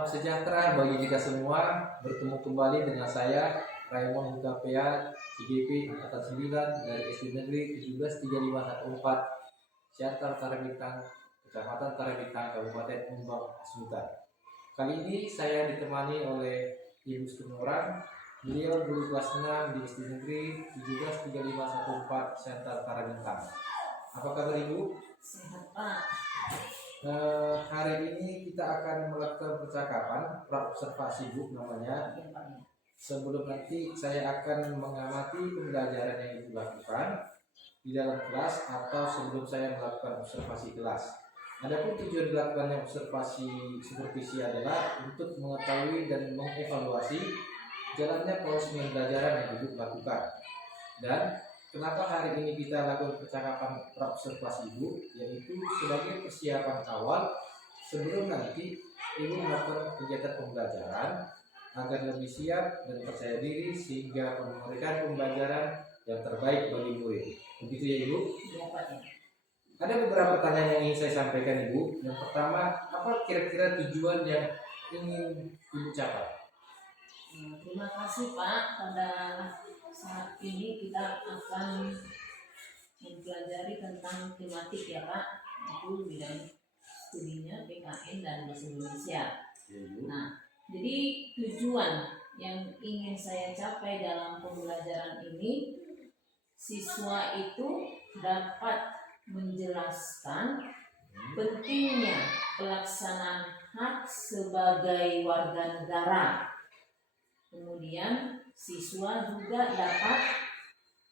Salam sejahtera bagi kita semua. Bertemu kembali dengan saya Raymond Hutapea, CGP Angkatan 9 dari SD Negeri 173514 Siantar Karangintang, Kecamatan Karangintang, Kabupaten Mumbang Sultan. Kali ini saya ditemani oleh Ibu Sunorang. Beliau guru kelas 6 di SD Negeri 173514 Siantar Karangintang. Apa kabar Ibu? Sehat Pak. Hari ini kita akan melakukan percakapan pra-observasi Bu namanya. Ya, Pak. Sebelum nanti saya akan mengamati pembelajaran yang Ibu lakukan di dalam kelas atau sebelum saya melakukan observasi kelas. Adapun tujuan dilakukannya observasi supervisi adalah untuk mengetahui dan mengevaluasi jalannya proses pembelajaran yang Ibu lakukan. Dan kenapa hari ini kita lakukan percakapan pra-observasi Ibu, yaitu sebagai persiapan awal sebelum nanti Ibu melakukan kegiatan pembelajaran agar lebih siap dan percaya diri sehingga memberikan pembelajaran yang terbaik bagi murid. Begitu ya Ibu? Iya Pak. Ada beberapa pertanyaan yang ingin saya sampaikan Ibu. Yang pertama, apa kira-kira tujuan yang ingin Ibu capai? Terima kasih Pak. Pada saat ini kita akan mempelajari tentang tematik ya Pak. Itu bidang studinya PKN dan Bahasa Indonesia. Nah, jadi tujuan yang ingin saya capai dalam pembelajaran ini, siswa itu dapat menjelaskan pentingnya pelaksanaan hak sebagai warga negara. Kemudian siswa juga dapat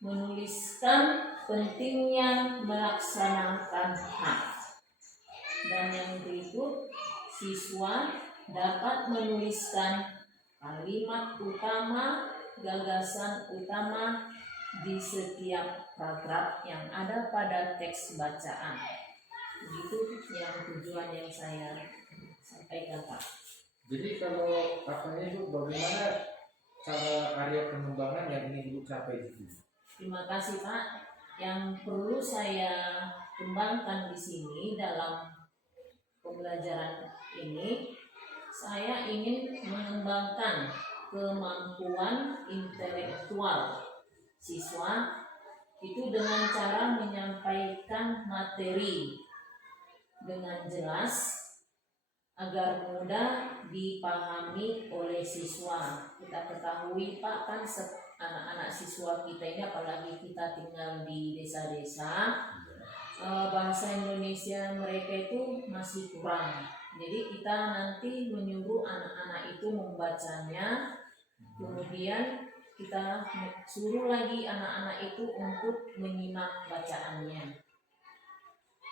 menuliskan pentingnya melaksanakan hak. Dan yang berikut, siswa dapat menuliskan kalimat utama, gagasan utama di setiap paragraf yang ada pada teks bacaan. Begitu yang tujuan yang saya sampaikan Pak. Jadi kalau katanya Ibu, bagaimana cara area pengembangan yang ingin Ibu capai itu? Terima kasih Pak. Yang perlu saya kembangkan di sini dalam pembelajaran ini, saya ingin mengembangkan kemampuan intelektual siswa itu dengan cara menyampaikan materi dengan jelas agar mudah dipahami oleh siswa. Kita ketahui Pak, kan anak-anak siswa kita ini, apalagi kita tinggal di desa-desa, bahasa Indonesia mereka itu masih kurang. Jadi kita nanti menyuruh anak-anak itu membacanya, kemudian kita suruh lagi anak-anak itu untuk menyimak bacaannya.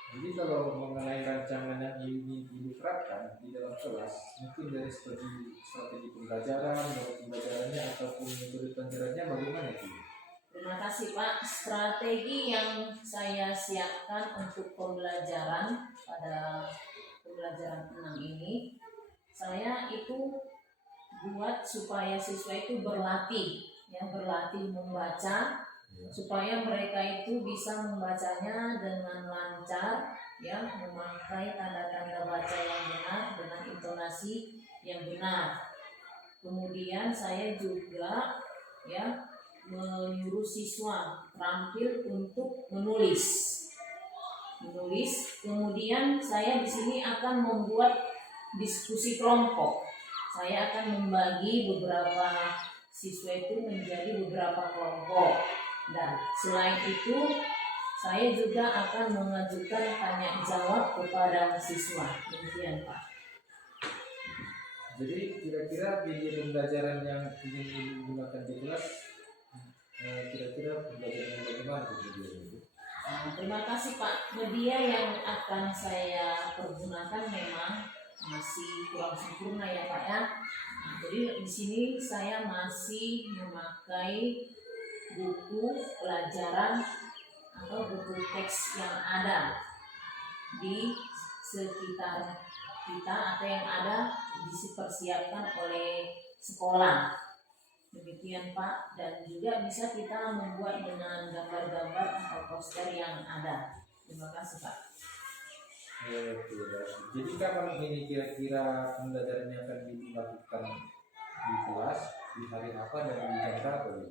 Jadi kalau mengenai rancangan yang ingin Ibu terapkan di dalam kelas, mungkin dari strategi pembelajaran, dari pembelajarannya ataupun metode pembelajarannya bagaimana itu? Terima kasih Pak. Strategi yang saya siapkan untuk pembelajaran pada pembelajaran 6 ini, saya itu buat supaya siswa itu berlatih membaca, supaya mereka itu bisa membacanya dengan lancar, ya, memakai tanda-tanda baca yang benar dengan intonasi yang benar. Kemudian saya juga menyuruh siswa terampil untuk menulis. Kemudian saya di sini akan membuat diskusi kelompok. Saya akan membagi beberapa siswa itu menjadi beberapa kelompok. Dan selain itu, saya juga akan mengajukan tanya jawab kepada siswa. Demikian Pak. Jadi kira-kira media pembelajaran yang ingin Ibu gunakan di kelas, kira-kira pembelajaran bagaimana itu? Terima kasih Pak. Media yang akan saya pergunakan memang masih kurang sempurna ya Pak ya. Jadi di sini saya masih memakai buku pelajaran atau buku teks yang ada di sekitar kita atau yang ada dipersiapkan oleh sekolah. Demikian Pak, dan juga bisa kita membuat dengan gambar-gambar atau poster yang ada. Terima kasih Pak. Oke, baik. Jadi kapan ini kira-kira pembelajarannya akan dilakukan di kelas, di hari apa dan di jam berapa? Bu?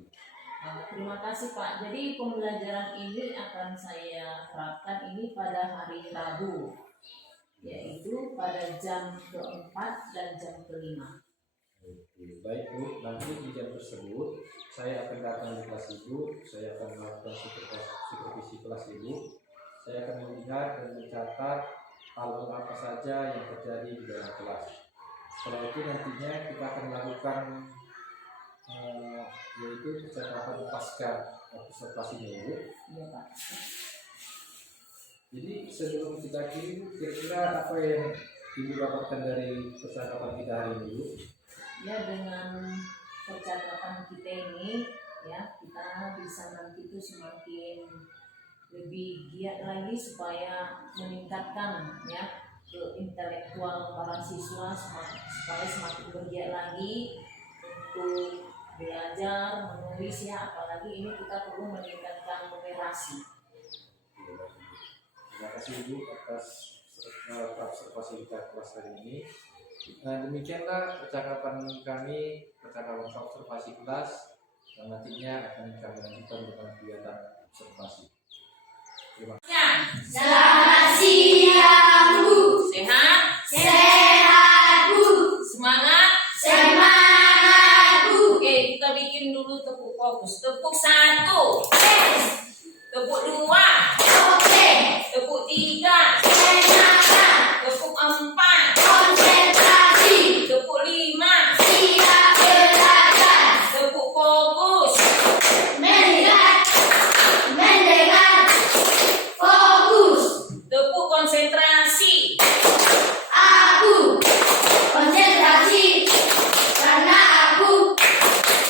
Terima kasih Pak. Jadi pembelajaran ini akan saya terapkan ini pada hari Rabu, yaitu pada jam keempat dan jam kelima. Oke, baik Bu. Nanti di jam tersebut saya akan datang di kelas Ibu, saya akan melakukan supervisi kelas Ibu. Saya akan melihat dan mencatat hal-hal apa saja yang terjadi di dalam kelas. Setelah itu nantinya kita akan melakukan yaitu percakapan pasca observasinya Ibu. Iya Pak. Jadi sebelum kita akhiri Bu, kira-kira apa yang Ibu dapatkan dari percakapan kita hari ini Bu? Ya, dengan percakapan kita ini ya kita bisa nanti itu semakin lebih giat lagi supaya meningkatkan ya ke intelektual para siswa supaya semakin bergiat lagi untuk belajar menulis ya, apalagi ini kita perlu meningkatkan numerasi. Terima kasih Ibu atas observasi kita kelas hari ini. Nah, demikianlah percakapan kami, percakapan observasi kelas yang nantinya akan kami lanjutkan dengan kegiatan observasi. Terima kasih. Selamat siang, Bu. Sehat? Sehat, Bu. Semangat? Semangat, Bu. Oke, kita bikin dulu tepuk fokus. Tepuk 1, tepuk 2, Oke. tepuk 3, Semangat. tepuk 4, Konsentrasi. tepuk 5, Siap belajar. tepuk fokus. Melihat. Mendengar. Fokus. Tepuk konsentrasi. Aku konsentrasi karena aku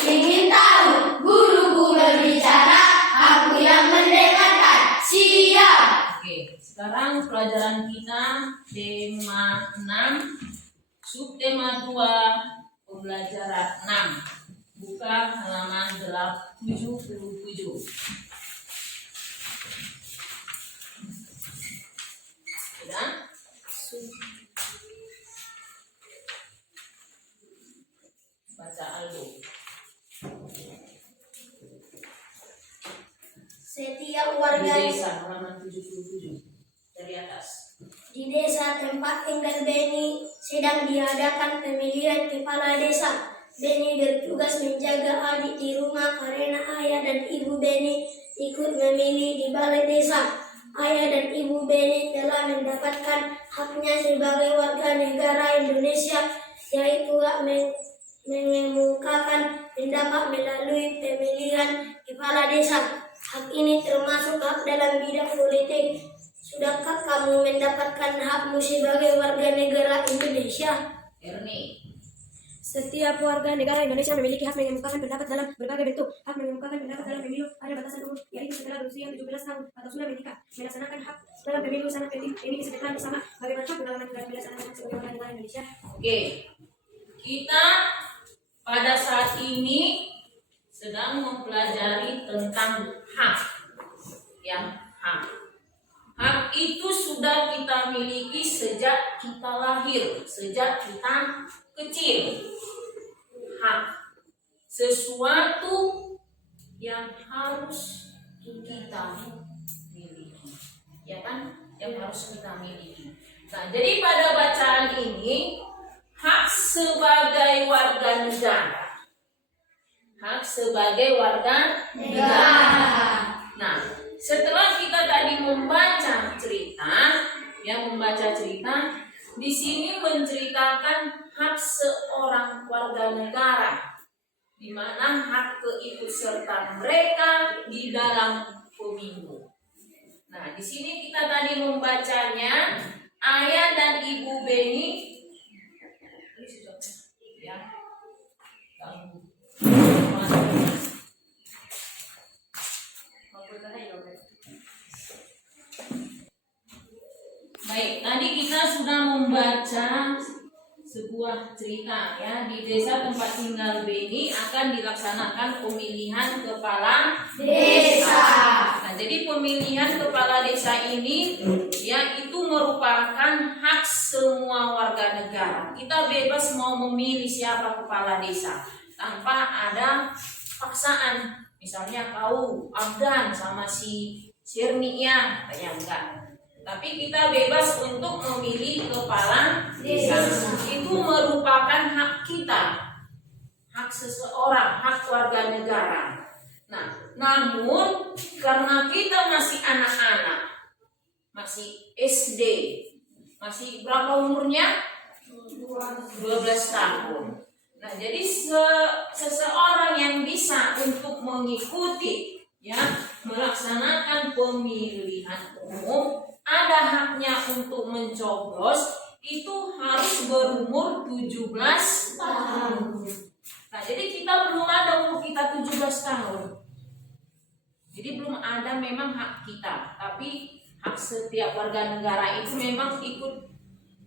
ingin tahu guruku berbicara, aku yang mendengarkan. Siap. Oke, sekarang pelajaran kita tema 6, subtema 2, pembelajaran 6. Buka halaman 77. Sudah? Baca Aldo. Setiap Di warga desa halaman 77 dari atas. di desa tempat tinggal Beni sedang diadakan pemilihan kepala desa. Beni bertugas menjaga adik di rumah karena ayah dan ibu Beni ikut memilih di balai desa. Ayah dan ibu Beni telah mendapatkan haknya sebagai warga negara Indonesia, yaitu hak mengemukakan pendapat melalui pemilihan kepala desa. Hak ini termasuk hak dalam bidang politik. Sudahkah kamu mendapatkan hakmu sebagai warga negara Indonesia? Erni. Setiap warga negara Indonesia memiliki hak mengemukakan pendapat dalam berbagai bentuk. Hak mengemukakan pendapat dalam pemilu ada batasan umur, yaitu setelah berusia 17 tahun atau sudah menikah. Melaksanakan hak dalam pemilu sangat penting. Ini disebutkan bersama bagaimana hak melawan melaksanakan sebagai warga negara Indonesia. Oke, kita pada saat ini sedang mempelajari tentang hak. Ya, hak. Hak itu sudah kita miliki sejak kita lahir, sejak kita kecil. Hak sesuatu yang harus kita miliki, ya kan? Yang harus kita miliki. Nah, jadi pada bacaan ini hak sebagai warga negara. Hak sebagai warga negara. Nah, setelah kita tadi membaca cerita, di sini menceritakan hak seorang warga negara, di mana hak keikutsertaan mereka di dalam pemilu. Nah, di sini kita tadi membacanya, ayah dan ibu Beni, ya, baik, tadi kita sudah membaca sebuah sebuah cerita ya, di desa tempat tinggal Beni akan dilaksanakan pemilihan kepala desa. Nah, jadi pemilihan kepala desa ini ya itu merupakan hak semua warga negara. Kita bebas mau memilih siapa kepala desa tanpa ada paksaan. Misalnya kau Afgan sama si Sirni ya, enggak. Tapi kita bebas untuk memilih kepala desa. Itu merupakan hak kita, hak seseorang, hak warga negara. Nah, namun karena kita masih anak-anak, masih SD, masih berapa umurnya? 12 tahun. Nah, jadi seseorang yang bisa untuk mengikuti ya melaksanakan pemilihan umum ada haknya untuk mencoblos itu harus berumur 17 tahun. Nah, jadi kita belum ada umur kita 17 tahun. Jadi belum ada memang hak kita, tapi hak setiap warga negara itu memang ikut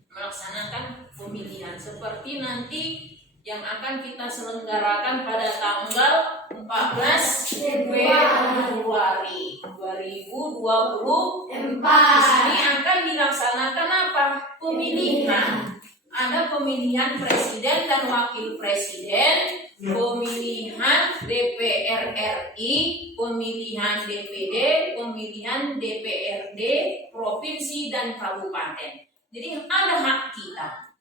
melaksanakan pemilihan seperti nanti yang akan kita selenggarakan pada tanggal 14 Februari 2024. Ini akan dilaksanakan apa? Pemilihan. Ada pemilihan presiden dan wakil presiden, pemilihan DPR RI, pemilihan DPD, pemilihan DPRD, provinsi dan kabupaten. Jadi ada hak kita.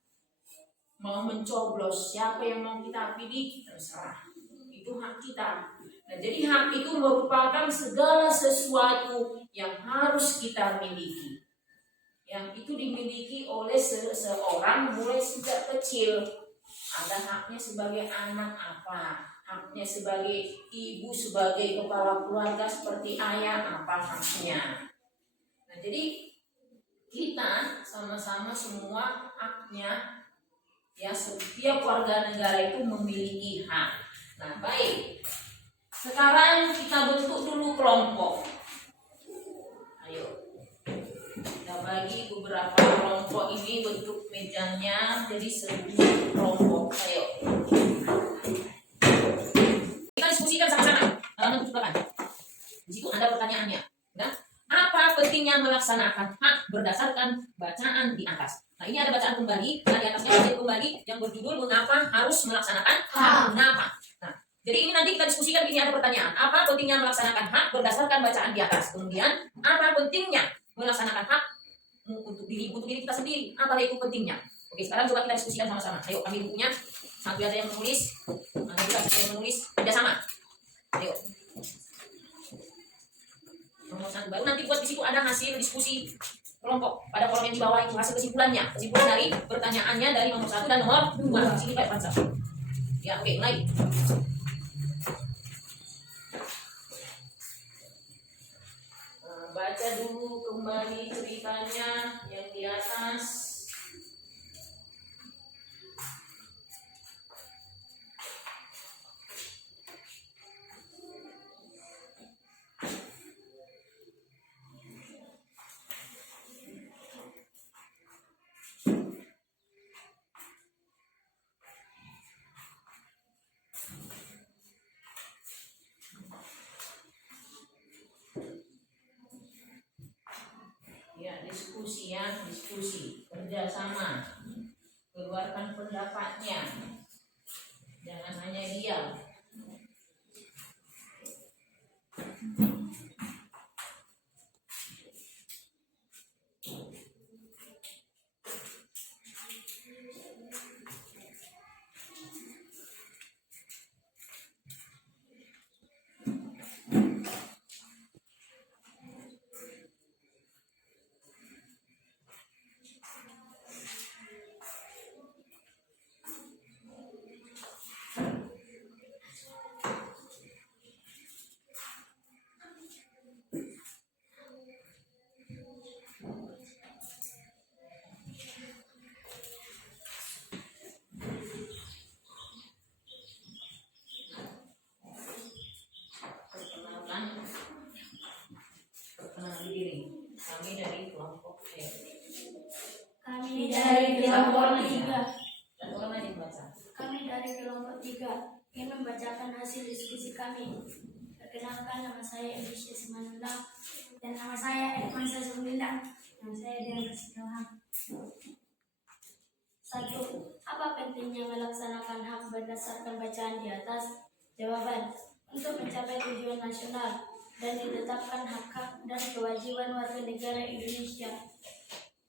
Mau mencoblos siapa yang mau kita pilih terserah, itu hak kita. Nah, jadi hak itu merupakan segala sesuatu yang harus kita miliki, yang itu dimiliki oleh seseorang mulai sejak kecil. Ada haknya sebagai anak apa, haknya sebagai ibu, sebagai kepala keluarga seperti ayah apa haknya. Nah, jadi kita sama-sama semua haknya. Ya, setiap warga negara itu memiliki hak. Nah, baik. Sekarang kita bentuk dulu kelompok. Ayo. Kita bagi beberapa kelompok ini bentuk mejanya jadi 10 kelompok. Ayo. Kita diskusikan sama-sama. Halaman 78. Di situ ada pertanyaannya. Nah, apa pentingnya melaksanakan hak berdasarkan bacaan di atas? Nah, ini ada bacaan kembali, nah di atasnya bacaan kembali yang berjudul mengapa harus melaksanakan hak. Mengapa? Nah, jadi ini nanti kita diskusikan, ini ada pertanyaan. Apa pentingnya melaksanakan hak berdasarkan bacaan di atas? Kemudian, apa pentingnya melaksanakan hak untuk diri kita sendiri? Apa itu pentingnya? Oke, sekarang coba kita diskusikan sama-sama. Ayo, ambil bukunya. Satu ada yang menulis, nanti ada yang menulis, kerjasama. Ayo. Nomor 1 baru nanti buat di situ ada hasil diskusi kelompok pada kolom yang di bawah itu hasil kesimpulan dari pertanyaannya dari nomor 1 dan nomor 2. Di sini Pak Pansa. Ya, oke, mulai. Baca dulu kembali ceritanya yang di atas. Diskusi kerjasama, keluarkan pendapatnya, jangan hanya diam. Perkenalkan diri. Kami dari kelompok Kami dari kelompok 3. Dan orang membacakan hasil diskusi kami. Perkenalkan, nama saya Elisha Simanunda dan nama saya Edmansa Sumbilang. Nama saya Dian Kasih. 1. Apa pentingnya melaksanakan hak berdasarkan bacaan di atas? Jawaban: untuk mencapai tujuan nasional dan ditetapkan hak-hak dan kewajiban warga negara Indonesia.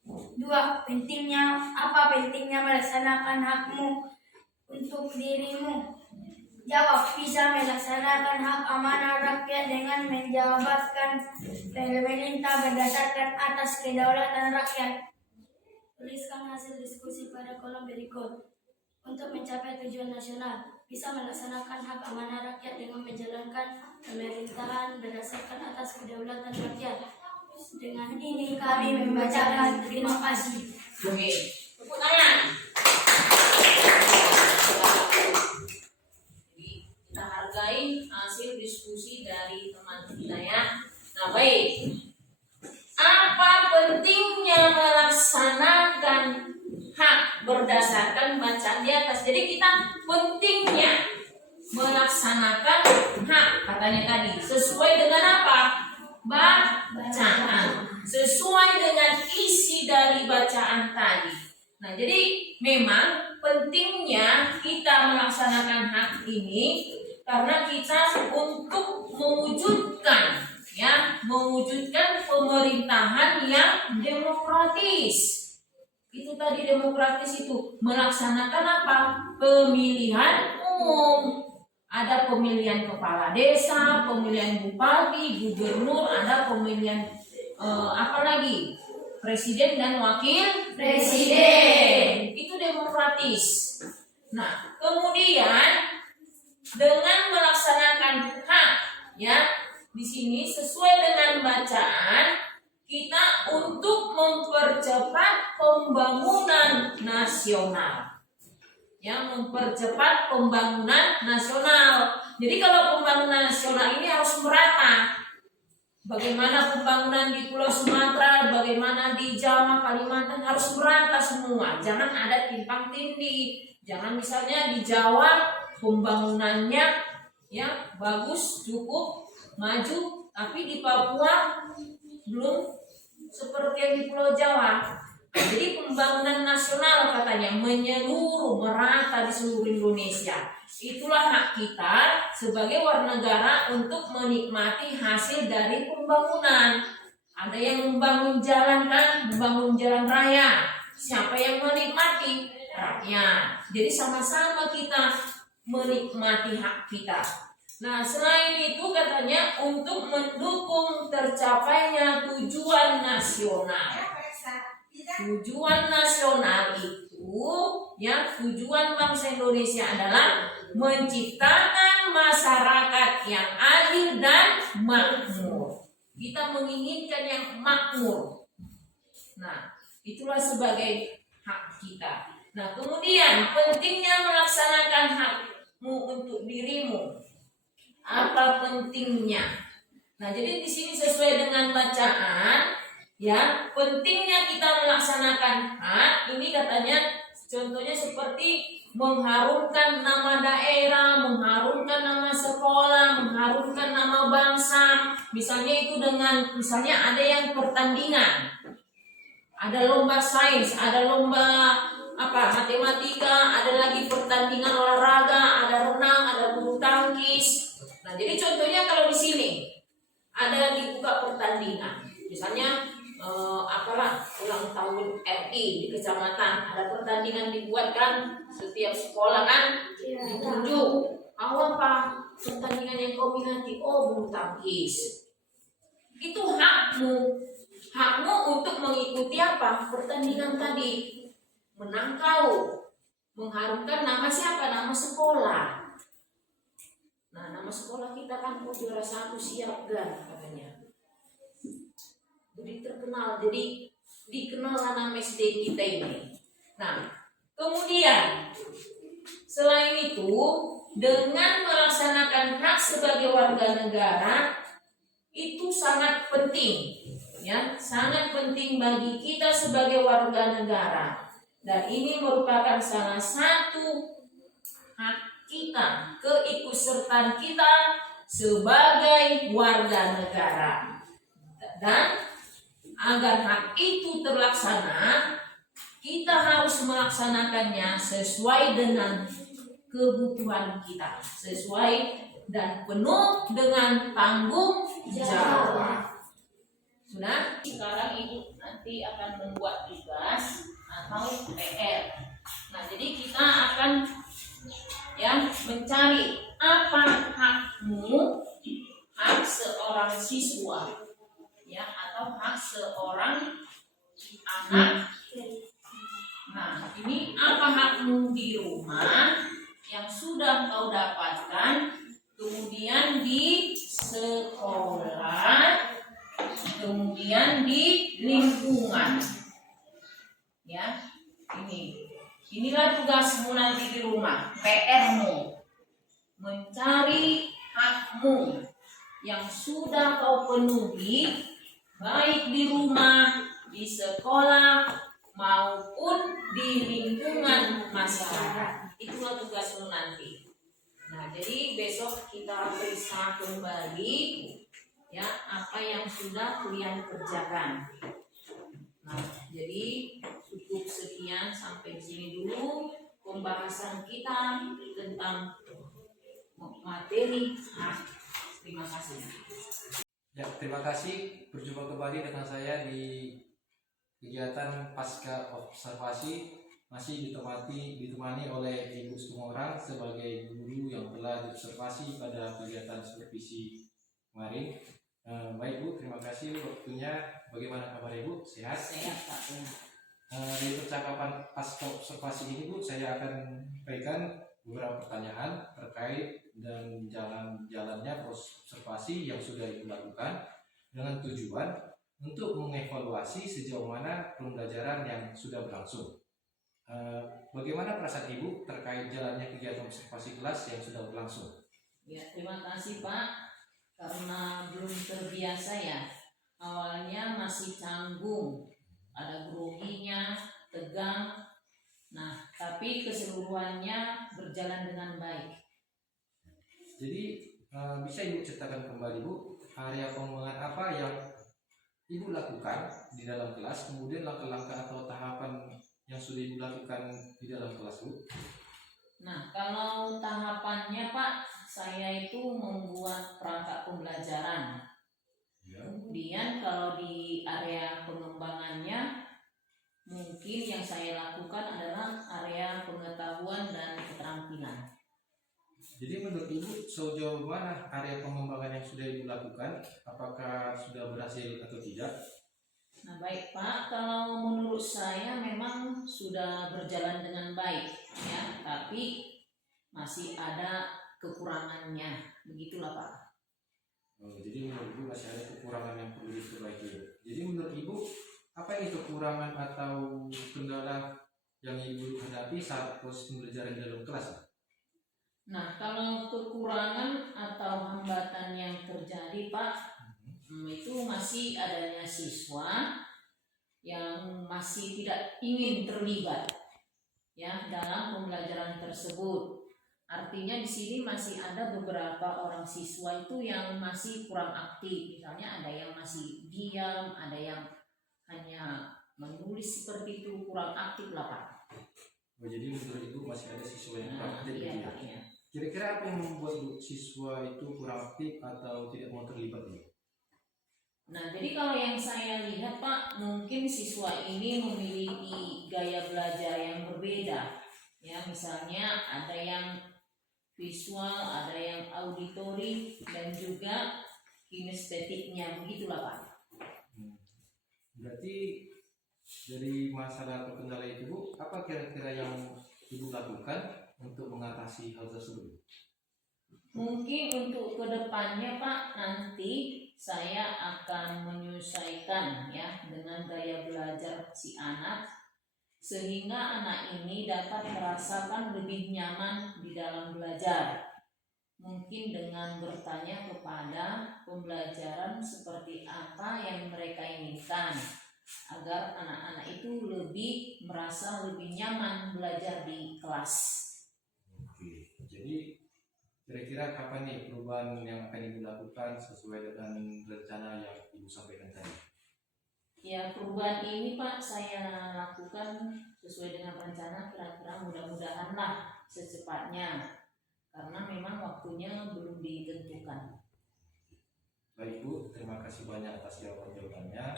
2. Apa pentingnya melaksanakan hakmu untuk dirimu? Jawab: bisa melaksanakan hak amanah rakyat dengan menjabatkan pemerintah berdasarkan atas kedaulatan rakyat. Tuliskan hasil diskusi pada kolom berikut. Untuk mencapai tujuan nasional, bisa melaksanakan hak amanah rakyat dengan menjalankan pemerintahan berdasarkan atas kedaulatan rakyat. Dengan ini kami membacakan. Terima kasih. Oke, tepuk tangan. Jadi kita hargai hasil diskusi dari teman kita ya. Nah baik, apa pentingnya melaksanakan hak berdasarkan bacaan di atas? Jadi kita pentingnya melaksanakan hak katanya tadi sesuai dengan apa? Bacaan, sesuai dengan isi dari bacaan tadi. Nah, jadi memang pentingnya kita melaksanakan hak ini karena kita untuk mewujudkan pemerintahan yang demokratis. Itu tadi demokratis itu melaksanakan apa? Pemilihan umum. Ada pemilihan kepala desa, pemilihan bupati, gubernur, ada pemilihan apa lagi? Presiden dan wakil presiden. Itu demokratis. Nah, kemudian dengan melaksanakan hak ya, di sini sesuai dengan bacaan kita untuk mempercepat pembangunan nasional. Ya, mempercepat pembangunan nasional. Jadi kalau pembangunan nasional ini harus merata. Bagaimana pembangunan di Pulau Sumatera, bagaimana di Jawa, Kalimantan harus merata semua. Jangan ada timpang tindih. Jangan misalnya di Jawa pembangunannya ya bagus, cukup, maju, tapi di Papua belum seperti yang di Pulau Jawa. Jadi pembangunan nasional katanya menyeluruh merata di seluruh Indonesia. Itulah hak kita sebagai warga negara untuk menikmati hasil dari pembangunan. Ada yang membangun jalan kan, membangun jalan raya. Siapa yang menikmati? Rakyat. Jadi sama-sama kita menikmati hak kita. Nah, selain itu katanya untuk mendukung tercapainya tujuan nasional. Tujuan nasional itu ya, tujuan bangsa Indonesia adalah menciptakan masyarakat yang adil dan makmur. Kita menginginkan yang makmur. Nah, itulah sebagai hak kita. Nah, kemudian pentingnya melaksanakan hakmu untuk dirimu. Apa pentingnya? Nah, jadi di sini sesuai dengan bacaan ya, pentingnya kita melaksanakan hak ini katanya contohnya seperti mengharumkan nama daerah, mengharumkan nama sekolah, mengharumkan nama bangsa. Misalnya itu dengan misalnya ada yang pertandingan, ada lomba sains, ada lomba matematika, ada lagi pertandingan olahraga, ada renang, ada bulu tangkis. Nah, jadi contohnya kalau di sini ada dibuka pertandingan, misalnya ulang tahun RI di kecamatan, ada pertandingan dibuatkan setiap sekolah kan ditunjuk. Apa pertandingan yang kau minati? Oh, bulu tangkis. Itu hakmu untuk mengikuti apa? Pertandingan tadi. Menang kau, mengharumkan nama siapa? Nama sekolah. Nah, nama sekolah kita kan juara 1 Siapgan katanya. Jadi terkenal, jadi dikenal nama SD kita ini. Nah, kemudian selain itu dengan melaksanakan hak sebagai warga negara itu sangat penting, ya, sangat penting bagi kita sebagai warga negara. Dan ini merupakan salah satu hak kita, keikutsertaan kita sebagai warga negara. Dan agar hak itu terlaksana, kita harus melaksanakannya sesuai dengan kebutuhan kita, sesuai dan penuh dengan tanggung jawab. Sudah? Sekarang Ibu nanti akan membuat tugas atau PR. Nah, jadi kita akan mencari apa hakmu, hak seorang siswa, atau hak seorang anak. Nah, ini apa hakmu di rumah yang sudah kau dapatkan, kemudian di sekolah, kemudian di lingkungan. Inilah tugasmu nanti di rumah, PR-mu. Mencari hakmu yang sudah kau penuhi, baik di rumah, di sekolah, maupun di lingkungan masyarakat. Itulah tugasmu nanti. Nah, jadi besok kita periksa kembali apa yang sudah kalian kerjakan. Nah, jadi cukup sekian, sampai di sini dulu pembahasan kita tentang materi hak. Terima kasih. Ya, terima kasih. Berjumpa kembali dengan saya di kegiatan pasca observasi, masih ditemani oleh Ibu Sumorang sebagai guru yang telah diobservasi pada kegiatan supervisi kemarin. Baik Bu, terima kasih waktunya. Bagaimana kabar Ibu? Sehat? Sehat Pak. Di percakapan pasca observasi ini Bu, saya akan sampaikan beberapa pertanyaan terkait dan jalannya proses observasi yang sudah Ibu lakukan dengan tujuan untuk mengevaluasi sejauh mana pembelajaran yang sudah berlangsung. Bagaimana perasaan Ibu terkait jalannya kegiatan observasi kelas yang sudah berlangsung? Ya, terima kasih Pak. Karena belum terbiasa awalnya masih canggung, ada groginya, tegang. Nah, tapi keseluruhannya berjalan dengan baik. Jadi bisa Ibu ceritakan kembali Bu, area pengembangan apa yang Ibu lakukan di dalam kelas, kemudian langkah-langkah atau tahapan yang sudah Ibu lakukan di dalam kelas Bu? Nah, kalau tahapannya Pak, saya itu membuat perangkat pembelajaran. Kemudian kalau di area pengembangannya, mungkin yang saya lakukan adalah area pengetahuan dan keterampilan. Jadi menurut Ibu sejauh mana area pengembangan yang sudah Ibu lakukan? Apakah sudah berhasil atau tidak? Nah, baik Pak, kalau menurut saya memang sudah berjalan dengan baik tapi masih ada kekurangannya, begitulah Pak. Jadi menurut Ibu masih ada kekurangan yang perlu diperbaiki. Jadi menurut Ibu apa yang kekurangan atau kendala yang Ibu hadapi saat proses pembelajaran di dalam kelas? Nah, kalau kekurangan atau hambatan yang terjadi Pak, itu masih adanya siswa yang masih tidak ingin terlibat dalam pembelajaran tersebut. Artinya di sini masih ada beberapa orang siswa itu yang masih kurang aktif. Misalnya ada yang masih diam, ada yang hanya menulis seperti itu, kurang aktif lah Pak. Jadi menurut Ibu masih ada siswa yang kurang aktif? Iya, Pak, ya. Kira-kira apa yang membuat siswa itu kurang aktif atau tidak mau terlibat? Nah, jadi kalau yang saya lihat Pak, mungkin siswa ini memiliki gaya belajar yang berbeda. Misalnya ada yang visual, ada yang auditori, dan juga kinestetiknya, begitulah Pak. Berarti dari masalah atau kendala itu Bu, apa kira-kira yang Ibu lakukan untuk mengatasi hal tersebut? Mungkin untuk kedepannya Pak, nanti saya akan menyesuaikan dengan gaya belajar si anak, sehingga anak ini dapat merasakan lebih nyaman di dalam belajar. Mungkin dengan bertanya kepada pembelajaran seperti apa yang mereka inginkan, agar anak-anak itu lebih merasa lebih nyaman belajar di kelas. Oke. Jadi kira-kira kapan nih perubahan yang akan Ibu lakukan sesuai dengan rencana yang Ibu sampaikan tadi? Ya, perubahan ini Pak saya lakukan sesuai dengan rencana, kira-kira mudah-mudahan lah secepatnya, karena memang waktunya belum ditentukan. Baik Bu, terima kasih banyak atas jawabannya.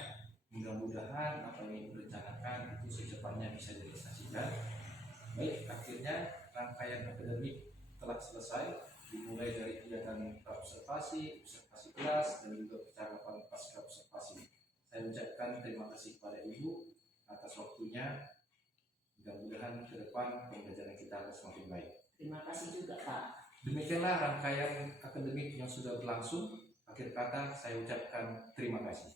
Mudah-mudahan apa yang Ibu rencanakan itu secepatnya bisa direalisasikan. Baik, akhirnya rangkaian akademik telah selesai, dimulai dari kegiatan observasi kelas, dan juga percakapan pasca observasi. Saya ucapkan terima kasih kepada Ibu atas waktunya. Mudah-mudahan ke depan pembelajaran kita akan semakin baik. Terima kasih juga Pak. Demikianlah rangkaian akademik yang sudah berlangsung. Akhir kata saya ucapkan terima kasih.